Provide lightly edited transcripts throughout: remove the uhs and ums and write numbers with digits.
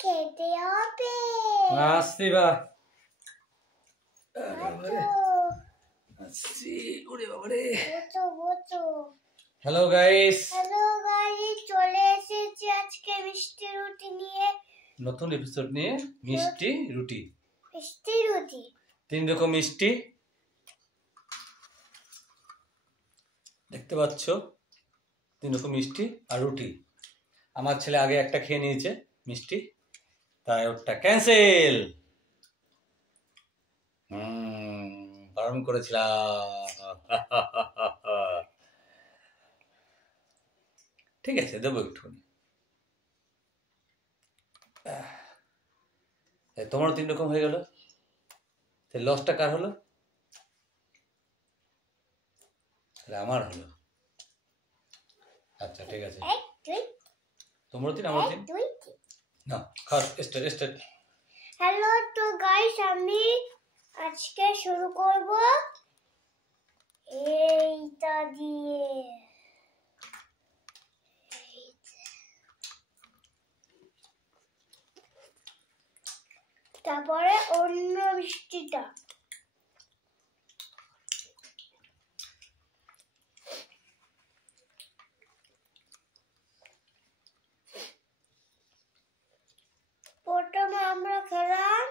খেতে হবে। আসছি বা হ্যালো গাইস, চলে এসেছি আজকে মিষ্টি রুটি নিয়ে, নতুন এপিসোড নিয়ে। মিষ্টি রুটি, 3 রকম মিষ্টি দেখতে পাচ্ছ, 3 রকম মিষ্টি আর রুটি। আমার ছেলে আগে একটা খেয়ে নিয়েছে মিষ্টি, তাই ওটা ক্যান্সেল। বারণ করেছিলাম। ঠিক আছে, দেবো একটুখানি। তোমারও 3 রকম হয়ে গেল, লসটা কার হলো? আমার হলো। আচ্ছা ঠিক আছে, তোমারও 3 আমার 3 না। খাস স্টার্ট। হ্যালো তো গাইস, আমি আজকে শুরু করব এইটা দিয়ে। তারপরে অন্য মিষ্টিটা। প্রথমে আমরা খেলাম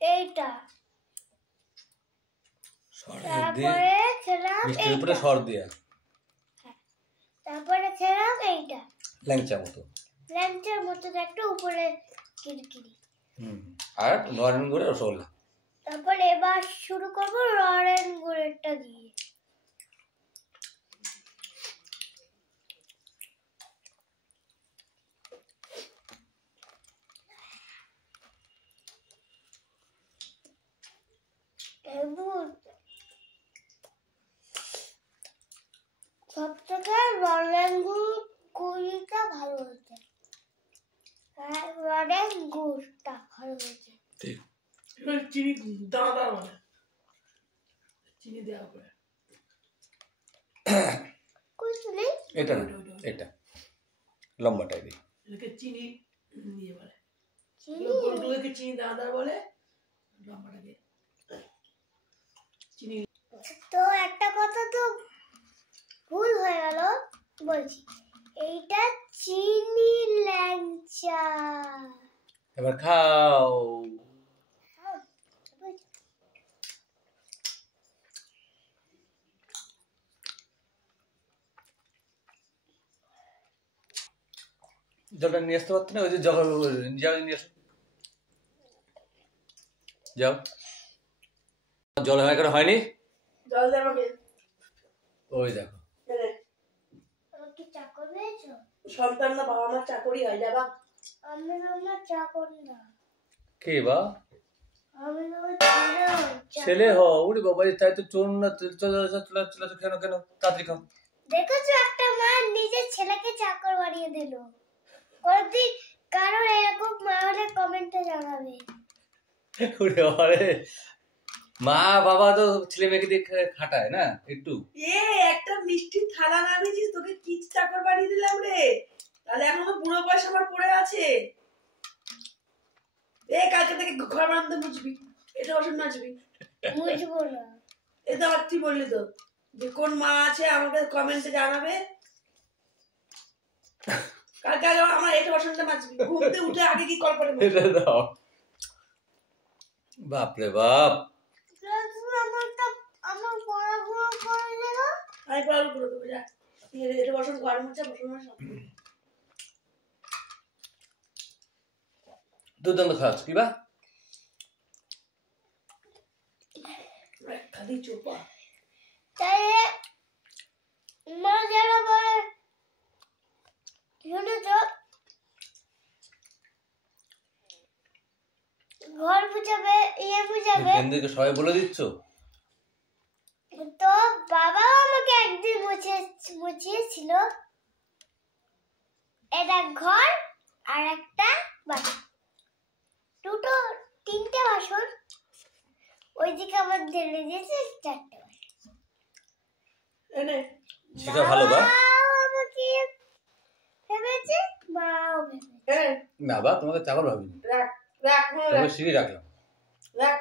এইটা, তারপরে খেলাম মিষ্টির উপরে সর দিয়া, তারপরে খেলাম এইটা ল্যাংচা মতো, ল্যাংচার মতো একটা উপরে কিরকিরি। আর নরেন গুড়ের রসগোল্লা। তারপর এবার শুরু করব নরেন গুড়েরটা দিয়ে। সব থেকে নরেন গুড়টা ভালো হয়েছে, নরেন গুড়টা ভালো হয়েছে। ঠিক, চিনি দানা মানে চিনি দেওয়া করে এটা না, এটা লম্বাটাই দিই। এটাকে চিনি দিয়ে বলে, গোলগুলোকে চিনি দানা বলে, লম্বাটাকে চিনি। তো একটা কথা তো ভুল হয়ে গেল, বলছি এইটা চিনি ল্যাংচা। এবার খাও। জলটা নিয়ে আসতে পারতো না? ওই যে যাও নিয়ে আসো, যাও। জল হয়ে করে হয়নি, জল দে আমাকে। ওই দেখো, কি চাকর হয়েছো? সন্তান না বাবা মার চাকরি হয় যাবা। আমি আমার চাকর না। কে বা? আমি ছেলে হ। উড়ি বাবা, তাই তো চোর না। কেন কেন তাড়াতাড়ি খাও। দেখেছো, একটা মা নিজের ছেলেকে চাকর বানিয়ে দিল। কোনদিন কারোর এরকম মা হলে কমেন্টে জানাবে। উড়ি বাবা রে, মা বাবা তো ছেলে মেয়েকে দিয়ে খাটায় না একটু। একটা মিষ্টির থালা নামিয়েছিস, তোকে কি চাকর বানিয়ে দিলাম রে? তাহলে এখন তো বুড়ো বয়স আমার পড়ে আছে। কালকে থেকে ঘর বানাতে মুছবি, এটা ওষুধ নাচবি। বুঝবো না। এটা আর কি বললি তো, যে কোন মা আছে আমাকে কমেন্টে জানাবে। কালকে আমার এটা ওষুধটা নাচবি, ঘুমতে উঠে আগে কি কল করে দাও। বাপরে বাপ, আমার পড়াগুলো করে দিল। আমি পড়াগুলো করে দেবো, যা। এটা বসন ঘর মুছে বসন দুর্দান্ত খাওয়াচ্ছ কি বা? খালি চোপা। তাই মা যারা বলে শুনেছ, ঘর বুঝাবে, বুঝাবে, সবাই বলে দিচ্ছ তো বাবাও আমাকে একদিন মুছিয়েছিল। এটা ঘর আর একটা বাসন, 3টে বাসন। ওইদিকে আমার ঢেলে দিয়েছে 4টে বাসন। সেটা ভালো বা? আমাকে ভেবেছে, মাও ভেবেছে। বাবা তোমাকে চাকর ভাবিনি, রাখ রাখ মনে তবে রাখ সিঁড়ি রাখলাম। রাখ